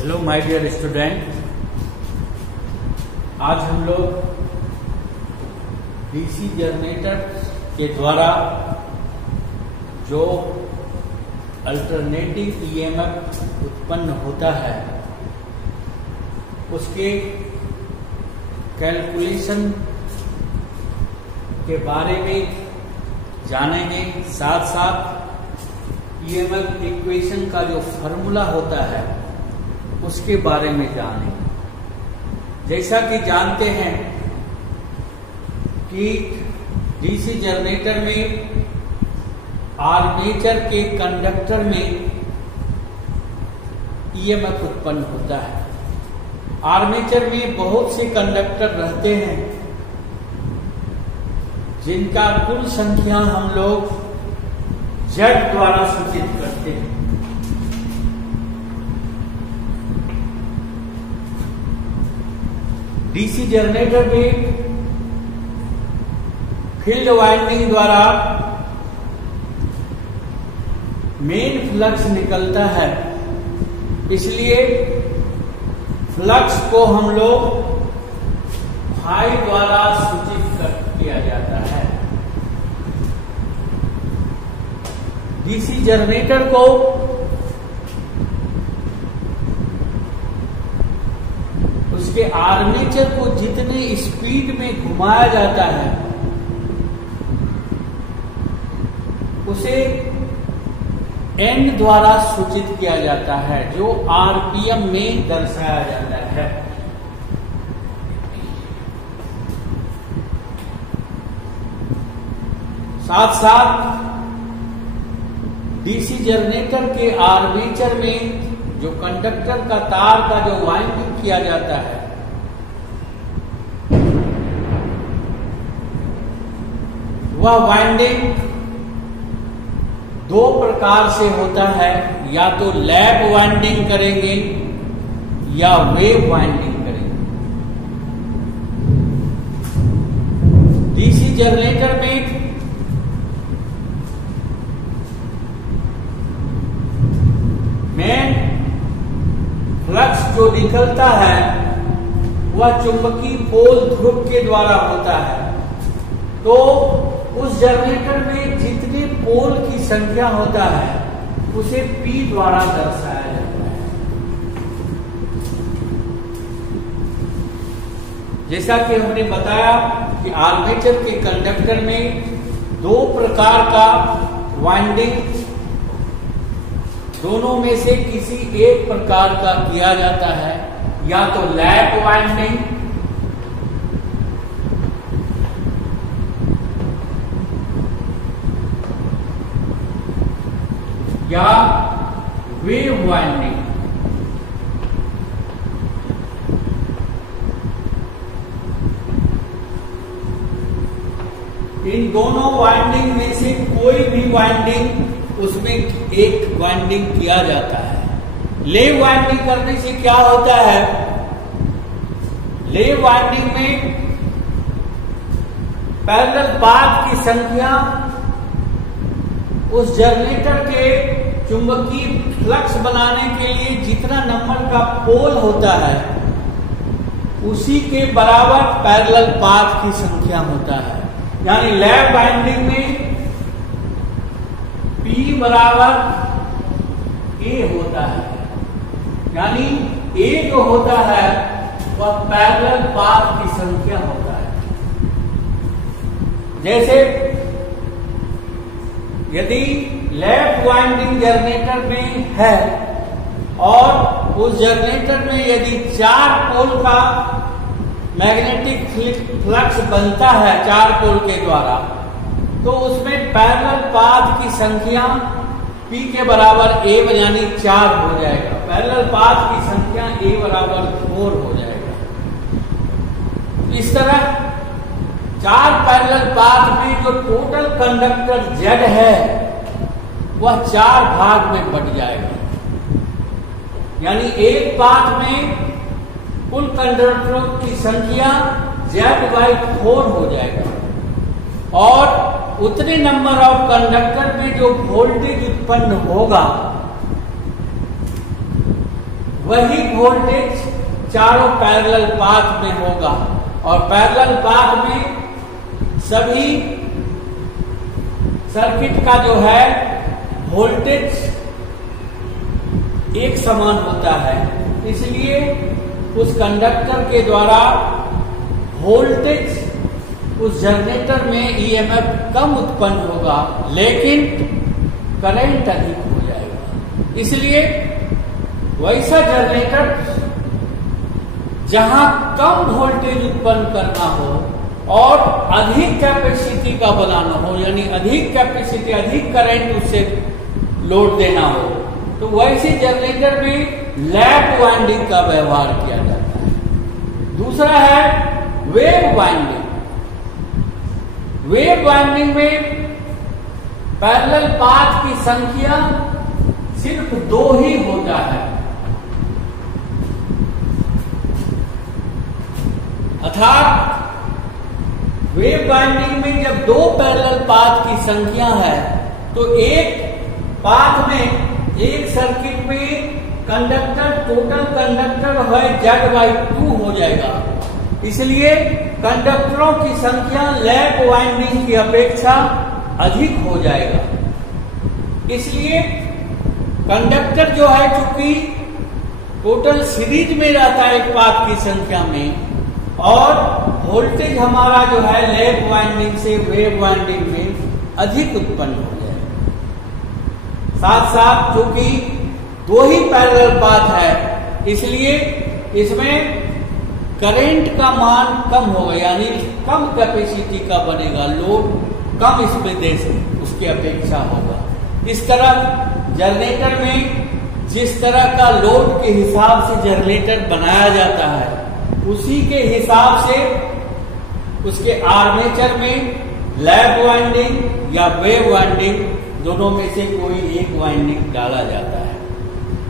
Hello my dear student, आज हम लोग डीसी जनरेटर के द्वारा जो अल्टरनेटिव ईएमएफ उत्पन्न होता है उसके कैलकुलेशन के बारे में जानेंगे। साथ साथ ईएमएफ इक्वेशन का जो फॉर्मूला होता है उसके बारे में जानेंगे। जैसा कि जानते हैं कि डीसी जनरेटर में आर्मेचर के कंडक्टर में ईएमएफ उत्पन्न होता है। आर्मेचर में बहुत से कंडक्टर रहते हैं जिनका कुल संख्या हम लोग Z द्वारा सूचित करते हैं। डीसी जनरेटर में फील्ड वाइंडिंग द्वारा मेन फ्लक्स निकलता है, इसलिए फ्लक्स को हम लोग फाई द्वारा सूचित किया जाता है। डीसी जनरेटर को उसके आर्मेचर को जितने स्पीड में घुमाया जाता है उसे एन द्वारा सूचित किया जाता है, जो आरपीएम में दर्शाया जाता है। साथ साथ डीसी जनरेटर के आर्मेचर में जो कंडक्टर का तार का जो वाइंडिंग किया जाता है वह वाइंडिंग दो प्रकार से होता है, या तो लैप वाइंडिंग करेंगे या वेव वाइंडिंग करेंगे। डीसी जनरेटर में मेन फ्लक्स जो निकलता है वह चुंबकीय पोल ध्रुव के द्वारा होता है। तो उस जनरेटर में जितने पोल की संख्या होता है उसे P द्वारा दर्शाया जाता है। जैसा कि हमने बताया कि आर्मेचर के कंडक्टर में दो प्रकार का वाइंडिंग दोनों में से किसी एक प्रकार का किया जाता है, या तो लैप वाइंडिंग या वेव वाइंडिंग। इन दोनों वाइंडिंग में से कोई भी वाइंडिंग उसमें एक वाइंडिंग किया जाता है। लेव वाइंडिंग करने से क्या होता है, लेव वाइंडिंग में पैरेलल पाथ की संख्या उस जनरेटर के चुंबकीय फ्लक्स बनाने के लिए जितना नंबर का पोल होता है उसी के बराबर पैरेलल पाथ की संख्या होता है। यानी लैप वाइंडिंग में P बराबर A होता है, यानी A जो होता है वह पैरेलल पाथ की संख्या होता है। जैसे यदि लैप वाइंडिंग जनरेटर में है और उस जनरेटर में यदि 4 पोल का मैग्नेटिक फ्लक्स बनता है 4 पोल के द्वारा, तो उसमें पैरेलल पाथ की संख्या P के बराबर A यानी 4 हो जाएगा। पैरेलल पाथ की संख्या A बराबर 4 हो जाएगा। इस तरह 4 पैरेलल पाथ में जो टोटल कंडक्टर Z है वह 4 भाग में बट जाएगा। यानी एक पाथ में कुल कंडक्टरों की संख्या Z/4 हो जाएगा और उतने नंबर ऑफ कंडक्टर में जो वोल्टेज उत्पन्न होगा वही वोल्टेज चारों पैरेलल पाथ में होगा और पैरेलल पाथ में सभी सर्किट का जो है वोल्टेज एक समान होता है, इसलिए उस कंडक्टर के द्वारा वोल्टेज उस जनरेटर में ईएमएफ कम उत्पन्न होगा लेकिन करंट अधिक हो जाएगा। इसलिए वैसा जनरेटर जहां कम वोल्टेज उत्पन्न करना हो और अधिक कैपेसिटी का बनाना हो, यानी अधिक कैपेसिटी अधिक करंट उससे लोड देना हो, तो वैसे जनरेटर में लैप वाइंडिंग का व्यवहार किया जाता है। दूसरा है वेव वाइंडिंग। वेव वाइंडिंग में पैरेलल पाथ की संख्या सिर्फ 2 ही होता है, अर्थात वेव वाइंडिंग में जब 2 पैरेलल पाथ की संख्या है तो एक पाथ में एक सर्किट में कंडक्टर टोटल कंडक्टर है Z/2 हो जाएगा। इसलिए कंडक्टरों की संख्या लैप वाइंडिंग की अपेक्षा अधिक हो जाएगा। इसलिए कंडक्टर जो है चूंकि टोटल सीरीज में रहता है एक पाथ की संख्या में और वोल्टेज हमारा जो है लैप वाइंडिंग से वेव वाइंडिंग में अधिक उत्पन्न हो जाएगा। साथ साथ चूंकि 2 ही पैरेलल पाथ है इसलिए इसमें करंट का मान कम होगा, यानी कम कैपेसिटी का बनेगा, लोड कम इसमें दे उसकी अपेक्षा होगा। इस तरह जनरेटर में जिस तरह का लोड के हिसाब से जनरेटर बनाया जाता है उसी के हिसाब से उसके आर्मेचर में लैप वाइंडिंग या वेव वाइंडिंग दोनों में से कोई एक वाइंडिंग डाला जाता है।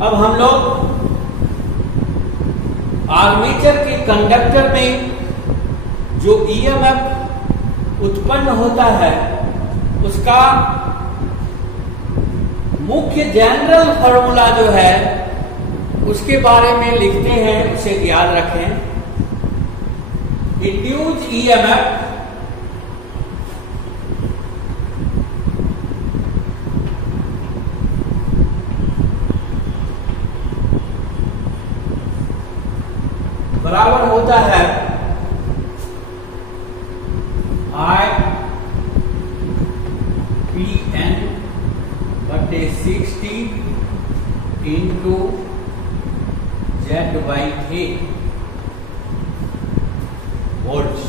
अब हम लोग आर्मेचर के कंडक्टर में जो ईएमएफ उत्पन्न होता है उसका मुख्य जनरल फॉर्मूला जो है उसके बारे में लिखते हैं, उसे याद रखें। इंड्यूस ईएमएफ बराबर होता है I/P(n/60) into Z/K volts।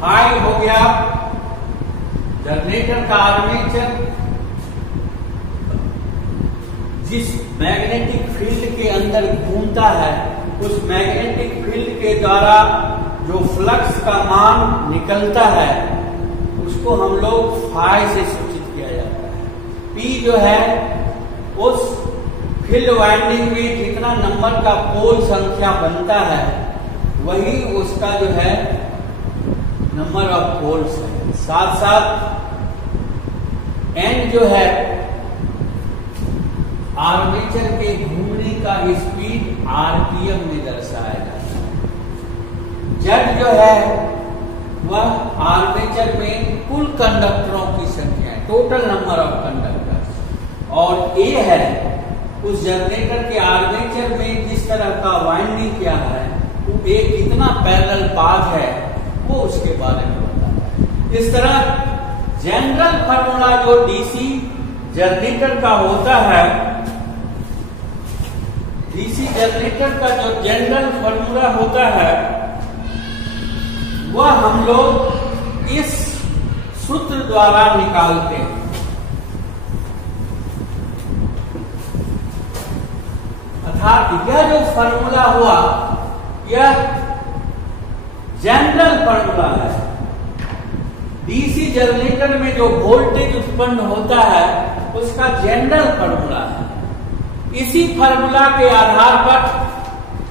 Phi हो गया जनरेटर का आर्मेचर जिस मैग्नेटिक फील्ड के अंदर घूमता है उस मैग्नेटिक फील्ड के द्वारा जो फ्लक्स का मान निकलता है उसको हम लोग फाई से सूचित किया जाता है। पी जो है उस फील्ड वाइंडिंग में जितना नंबर का पोल संख्या बनता है वही उसका जो है नंबर ऑफ पोल्स है। साथ साथ एन जो है आर्मेचर के घूमने का स्पीड आरपीएम में दर्शाया जाता है। जेड जो है वह आर्मेचर में कुल कंडक्टरों की संख्या है, टोटल नंबर ऑफ कंडक्टर्स। और ए है उस जनरेटर के आर्मेचर में जिस तरह का वाइंडिंग किया है वो ए कितना पैरेलल पाथ है वो उसके बारे में बताता है। इस तरह जनरल फार्मूला जो डीसी जनरेटर का होता है, डीसी जनरेटर का जो जनरल फार्मूला होता है वह हम लोग इस सूत्र द्वारा निकालते हैं। अर्थात यह जो फार्मूला हुआ यह जनरल फार्मूला है। डीसी जनरेटर में जो वोल्टेज उत्पन्न होता है उसका जनरल फार्मूला है। इसी फार्मूला के आधार पर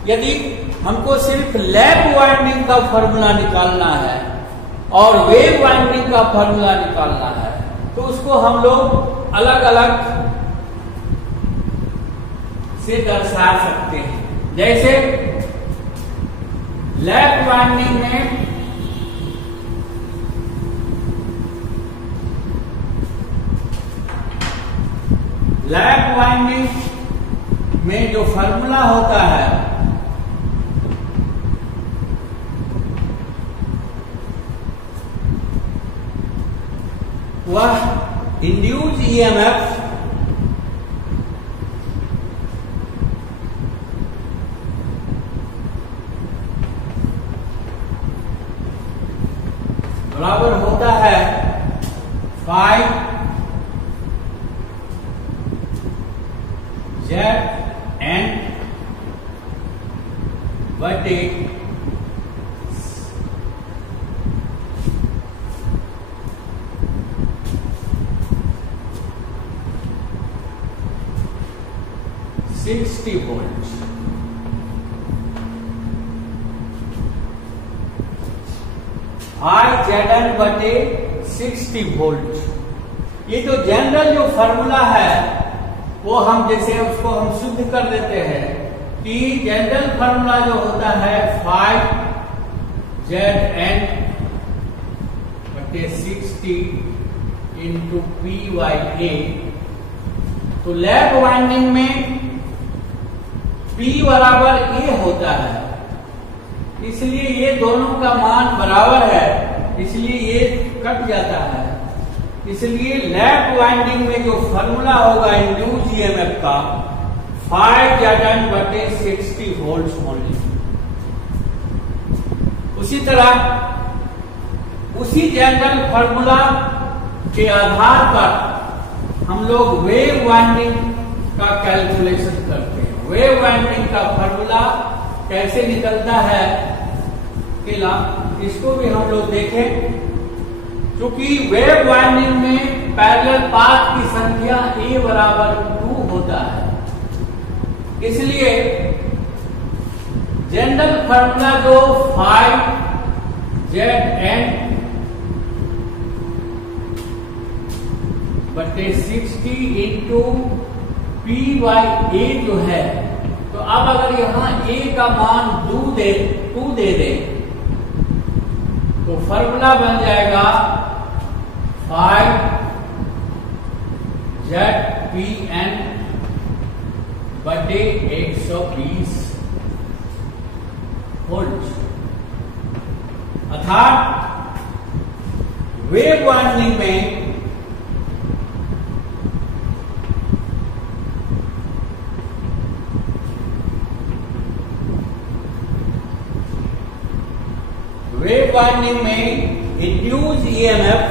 यदि हमको सिर्फ लैप वाइंडिंग का फार्मूला निकालना है और वेव वाइंडिंग का फॉर्मूला निकालना है, तो उसको हम लोग अलग अलग से दर्शा सकते हैं। जैसे लैप वाइंडिंग में जो फॉर्मूला होता है वह इंड्यूस ईएमएफ बराबर होता है 5 ZN बटे 60 वोल्ट। IZN बटे 60 वोल्ट। ये जो जनरल जो फॉर्मूला है वो हम जैसे उसको हम शुद्ध कर देते हैं कि जनरल फॉर्मूला जो होता है 5ZN बटे 60 इंटू PYA। तो लैप वाइंडिंग में P बराबर A होता है, इसलिए ये दोनों का मान बराबर है, इसलिए ये कट जाता है। इसलिए लैप वाइंडिंग में जो फॉर्मूला होगा इंड्यूस ईएमएफ का 5ZN बटे 60 वोल्ट ओनली। उसी तरह उसी जनरल फॉर्मूला के आधार पर हम लोग वेव वाइंडिंग का कैलकुलेशन करते हैं। वेव वाइंडिंग का फॉर्मूला कैसे निकलता है केला, इसको भी हम लोग देखें। क्योंकि वेव वाइंडिंग में पैरेलल पाथ की संख्या A बराबर 2 होता है, इसलिए जनरल फॉर्मूला जो 5ZN बटे 60 इंटू PYA जो है, तो अब अगर यहां A का मान 2 दे दे तो फॉर्मूला बन जाएगा 5ZPN बटे 120 वोल्ट। अर्थात वेव वाइंडिंग में इंड्यूस ईएमएफ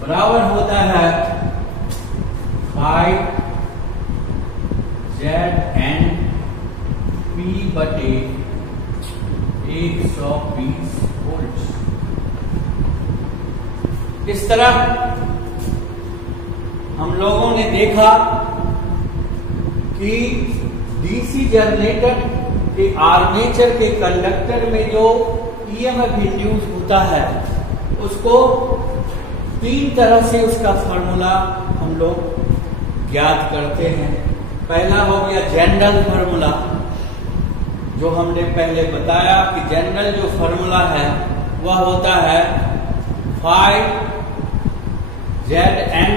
बराबर होता है 5ZN P बटे 120 वोल्ट। इस तरह हम लोगों ने देखा कि डीसी जनरेटर के आर्मेचर के कंडक्टर में जो ईएमएफ इंड्यूस होता है उसको 3 तरह से उसका फॉर्मूला हम लोग ज्ञात करते हैं। पहला हो गया जनरल फॉर्मूला, जो हमने पहले बताया कि जनरल जो फॉर्मूला है वह होता है 5ZN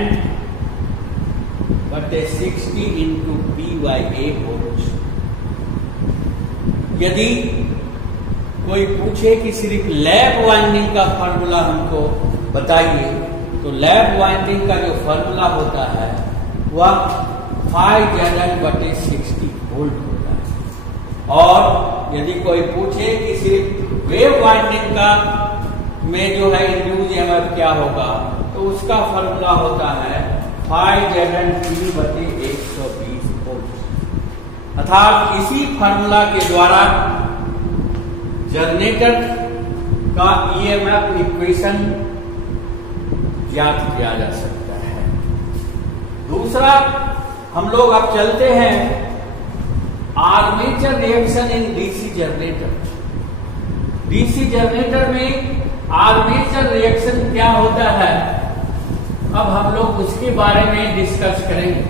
बटे 60 इंटू PYA वोल्ट। यदि कोई पूछे कि सिर्फ लैप वाइंडिंग का फॉर्मूला हमको बताइए, तो लैप वाइंडिंग का जो फॉर्मूला होता है वह 5ZN बटे 60 वोल्ट होता है। और यदि कोई पूछे कि सिर्फ वेव वाइंडिंग का में जो है इंड्यूस ईएमएफ क्या होगा, तो उसका फॉर्मूला होता है 5ZN P बटे 120 वोल्ट। अर्थात इसी फॉर्मूला के द्वारा जनरेटर का ईएमएफ इक्वेशन ज्ञात किया जा सकता है। दूसरा हम लोग अब चलते हैं armature reaction in DC generator. DC generator में आर्मेचर रिएक्शन क्या होता है, अब हम लोग उसके बारे में डिस्कस करेंगे।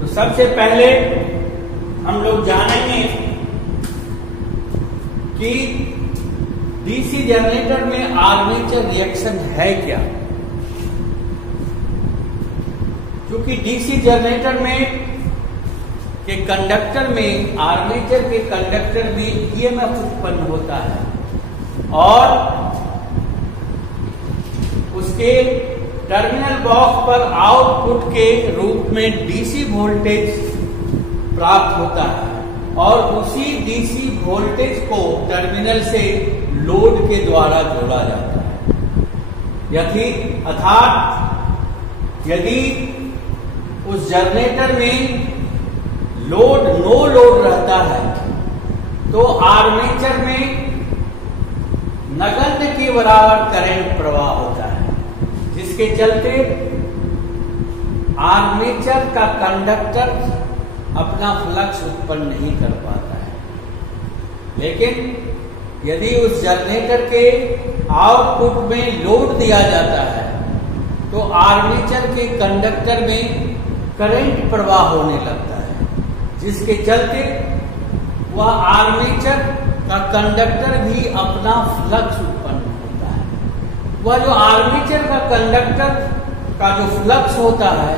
तो सबसे पहले हम लोग जानेंगे कि डीसी जनरेटर में आर्मेचर रिएक्शन है क्या। क्योंकि डीसी जनरेटर में के कंडक्टर में, आर्मेचर के कंडक्टर में ईएमएफ उत्पन्न होता है और उसके टर्मिनल बॉक्स पर आउटपुट के रूप में डीसी वोल्टेज प्राप्त होता है और उसी डीसी वोल्टेज को टर्मिनल से लोड के द्वारा जोड़ा जाता है। अर्थात यदि उस जनरेटर में लोड नो लोड रहता है तो आर्मेचर में नगण्य के बराबर करंट प्रवाह होता है, जिसके चलते आर्मेचर का कंडक्टर अपना फ्लक्स उत्पन्न नहीं कर पाता है। लेकिन यदि उस जनरेटर के आउटपुट में लोड दिया जाता है तो आर्मेचर के कंडक्टर में करंट प्रवाह होने लगता है, जिसके चलते वह आर्मेचर का कंडक्टर भी अपना फ्लक्स उत्पन्न होता है। वह जो आर्मेचर का कंडक्टर का जो फ्लक्स होता है,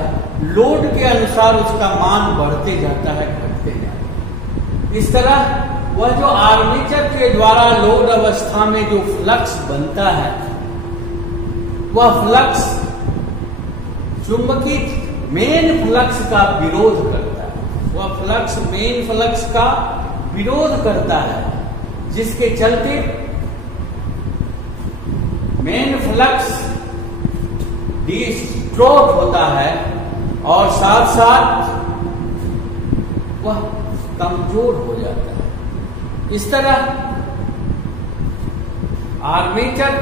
लोड के अनुसार उसका मान बढ़ते जाता है, घटते जाता है। इस तरह वह जो आर्मेचर के द्वारा लोड अवस्था में जो फ्लक्स बनता है, वह फ्लक्स चुंबकीय मेन फ्लक्स का विरोध करता है। वह फ्लक्स मेन फ्लक्स का विरोध करता है, जिसके चलते मेन फ्लक्स डिस्टॉर्ट होता है और साथ साथ वह कमजोर हो जाता है। इस तरह आर्मेचर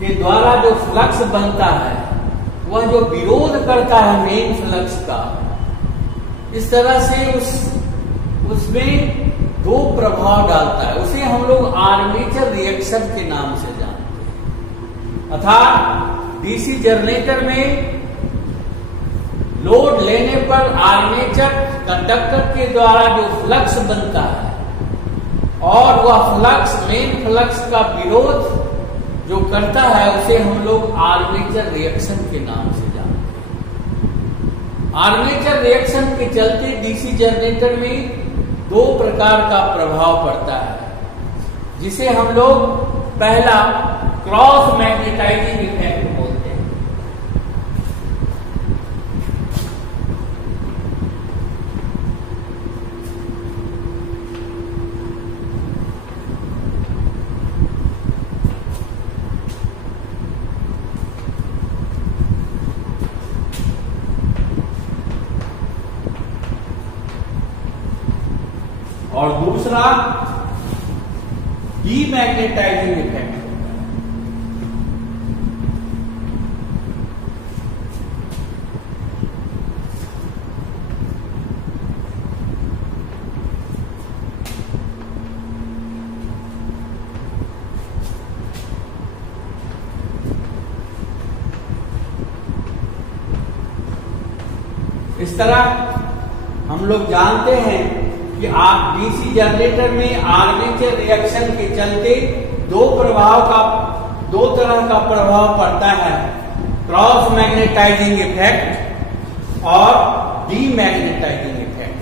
के द्वारा जो फ्लक्स बनता है, वह जो विरोध करता है मेन फ्लक्स का, इस तरह से उसमें दो प्रभाव डालता है। उसे हम लोग आर्मेचर रिएक्शन के नाम से जानते हैं। अर्थात डीसी जनरेटर में लोड लेने पर आर्मेचर कंडक्टर के द्वारा जो फ्लक्स बनता है और वह फ्लक्स मेन फ्लक्स का विरोध जो करता है, उसे हम लोग आर्मेचर रिएक्शन के नाम से जानते हैं। आर्मेचर रिएक्शन के चलते डीसी जनरेटर में दो प्रकार का प्रभाव पड़ता है, जिसे हम लोग पहला क्रॉस मैग्नेटाइजिंग इफेक्ट बोलते हैं। और दूसरा डीमैग्नेटाइजिंग इफेक्ट होता है। इस तरह हम लोग जानते हैं कि आप डीसी जनरेटर में आर्मेचर रिएक्शन के चलते दो तरह का प्रभाव पड़ता है, क्रॉस मैग्नेटाइजिंग इफेक्ट और demagnetising effect.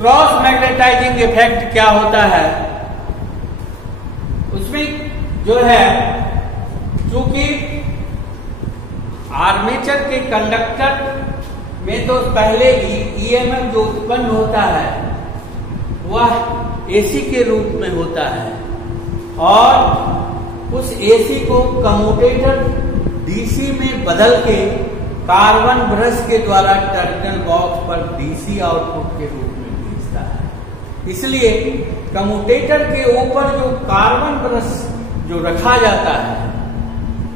Cross magnetising effect क्या होता है, उसमें जो है, चूंकि आर्मेचर के कंडक्टर में तो पहले ईएमएफ जो उत्पन्न होता है वह एसी के रूप में होता है और उस एसी को कम्यूटेटर डीसी में बदल के कार्बन ब्रश के द्वारा टर्मिनल बॉक्स पर डीसी आउटपुट के रूप में भेजता है। इसलिए कम्यूटेटर के ऊपर जो कार्बन ब्रश जो रखा जाता है,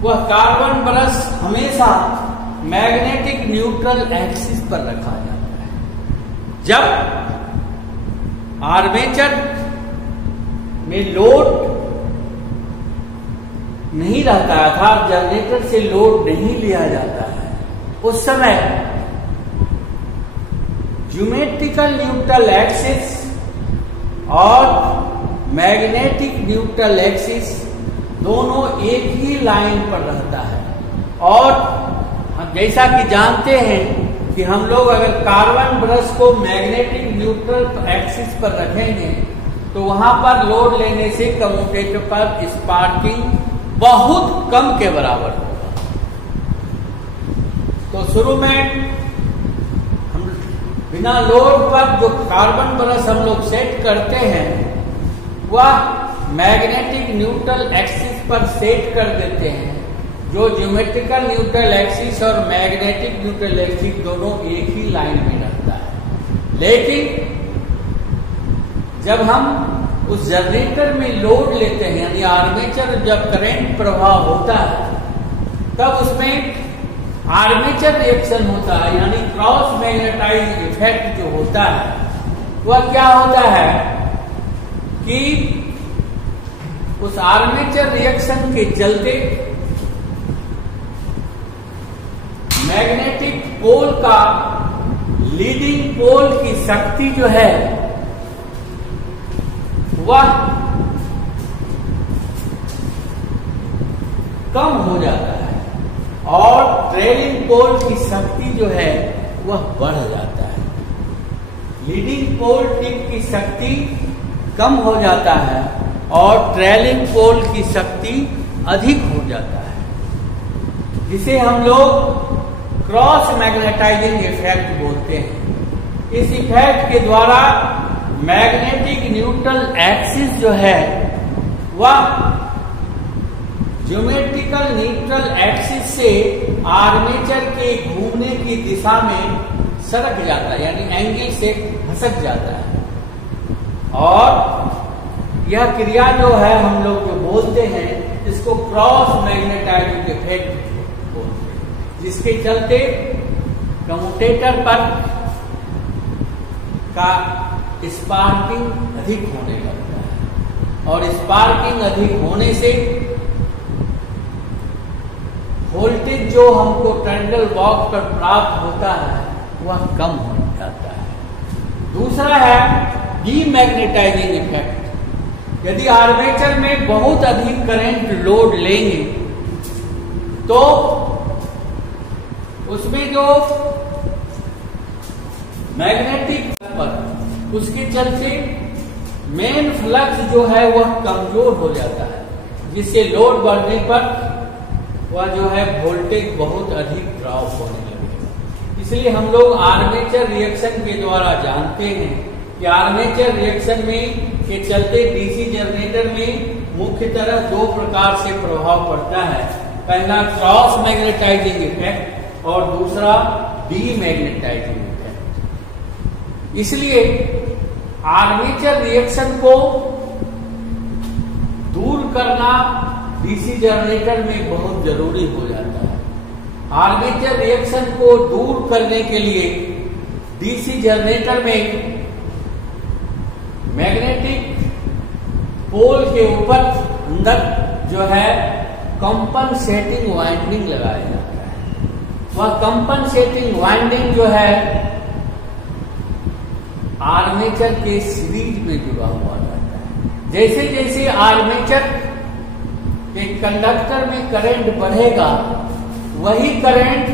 वह कार्बन ब्रश हमेशा मैग्नेटिक न्यूट्रल एक्सिस पर रखा जाता है। जब आर्मेचर में लोड नहीं रहता है अर्थात जनरेटर से लोड नहीं लिया जाता है, उस समय ज्योमेट्रिकल न्यूट्रल एक्सिस और मैग्नेटिक न्यूट्रल एक्सिस दोनों एक ही लाइन पर रहता है। और हम जैसा कि जानते हैं कि हम लोग अगर कार्बन ब्रश को मैग्नेटिक न्यूट्रल एक्सिस पर रखेंगे तो वहां पर लोड लेने से कम्यूटेटर पर स्पार्किंग बहुत कम के बराबर होगा। तो शुरू में हम बिना लोड पर जो कार्बन ब्रश हम लोग सेट करते हैं वह मैग्नेटिक न्यूट्रल एक्सिस पर सेट कर देते हैं, जो ज्योमेट्रिकल न्यूट्रल एक्सिस और मैग्नेटिक न्यूट्रल एक्सिस दोनों एक ही लाइन में रहता है। लेकिन जब हम उस जनरेटर में लोड लेते हैं यानी आर्मेचर जब करंट प्रवाह होता है तब उसमें आर्मेचर रिएक्शन होता है, यानी क्रॉस मैग्नेटाइज इफेक्ट जो होता है वह क्या होता है कि उस आर्मेचर रिएक्शन के चलते मैग्नेटिक पोल का लीडिंग पोल की शक्ति जो है वह कम हो जाता है और ट्रेलिंग पोल की शक्ति जो है वह बढ़ जाता है। लीडिंग पोल टिप की शक्ति कम हो जाता है और ट्रेलिंग पोल की शक्ति अधिक हो जाता है, जिसे हम लोग क्रॉस मैग्नेटाइजिंग इफेक्ट बोलते हैं। इस इफेक्ट के द्वारा मैग्नेटिक न्यूट्रल एक्सिस जो है वह ज्योमेट्रिकल न्यूट्रल एक्सिस से आर्मेचर के घूमने की दिशा में सरक जाता है, यानी एंगल से खसक जाता है। और यह क्रिया जो है हम लोग जो बोलते हैं इसको क्रॉस मैग्नेटाइजिंग इफेक्ट बोलते हैं, जिसके चलते कम्यूटेटर पर का स्पार्किंग अधिक होने लगता है और स्पार्किंग अधिक होने से वोल्टेज जो हमको टर्मिनल बॉक्स पर प्राप्त होता है वह कम हो जाता है। दूसरा है डीमैग्नेटाइजिंग इफेक्ट। यदि आर्मेचर में बहुत अधिक करंट लोड लेंगे तो उसमें जो मैग्नेटिक पर उसके चलते मेन फ्लक्स जो है वह कमजोर हो जाता है, जिससे लोड बढ़ने पर वह जो है वोल्टेज बहुत अधिक ड्रॉप होने लगेगा। इसलिए हम लोग आर्मेचर रिएक्शन के द्वारा जानते हैं कि आर्मेचर रिएक्शन में के चलते डीसी जनरेटर में मुख्य तरह दो प्रकार से प्रभाव पड़ता है। पहला क्रॉस मैग्नेटाइजिंग इफेक्ट और दूसरा डीमैग्नेटाइजिंग इफेक्ट। इसलिए आर्मेचर रिएक्शन को दूर करना डीसी जनरेटर में बहुत जरूरी हो जाता है। आर्मेचर रिएक्शन को दूर करने के लिए डीसी जनरेटर में मैग्नेटिक पोल के ऊपर अंदर जो है कंपनसेटिंग वाइंडिंग लगाया जाता है। वह कंपनसेटिंग वाइंडिंग जो है आर्मेचर के सीरीज में जुड़ा हुआ रहता है। जैसे जैसे आर्मेचर के कंडक्टर में करंट बढ़ेगा वही करंट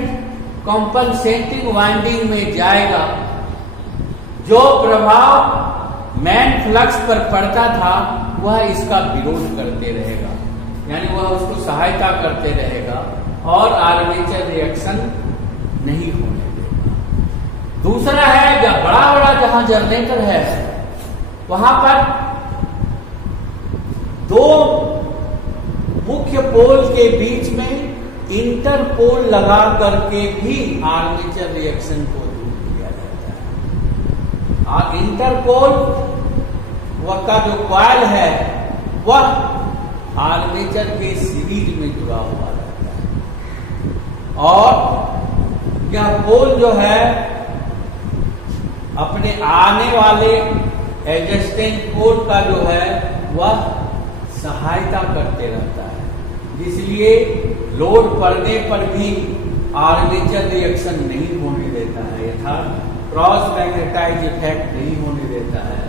कंपनसेटिंग वाइंडिंग में जाएगा। जो प्रभाव मेन फ्लक्स पर पड़ता था वह इसका विरोध करते रहेगा, यानी वह उसको सहायता करते रहेगा और आर्मेचर रिएक्शन नहीं होने देगा। दूसरा है जब बड़ा बड़ा जहां जनरेटर है वहां पर दो मुख्य पोल के बीच में इंटरपोल लगा करके भी आर्मेचर रिएक्शन को दूर किया जाता है। और इंटरपोल वह का जो कॉइल है वह आर्मेचर के सीरीज में जुड़ा हुआ है। और यह पोल जो है अपने आने वाले एडजस्टेंट पोल का जो है वह सहायता करते रहता है, इसलिए लोड पड़ने पर भी आर्मेचर रिएक्शन नहीं होने देता है, अर्थात क्रॉस मैग्नेटाइज इफेक्ट नहीं होने देता है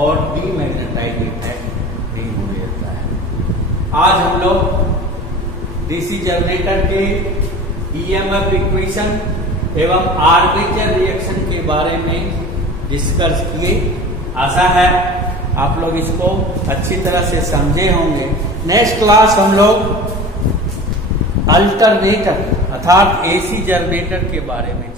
और डीमैग्नेटाइज इफेक्ट नहीं होने देता है। आज हम लोग डीसी जनरेटर के ईएमएफ इक्वेशन एवं आर्मेचर रिएक्शन के बारे में डिस्कस किए। आशा है आप लोग इसको अच्छी तरह से समझे होंगे। नेक्स्ट क्लास हम लोग अल्टरनेटर अर्थात एसी जनरेटर के बारे में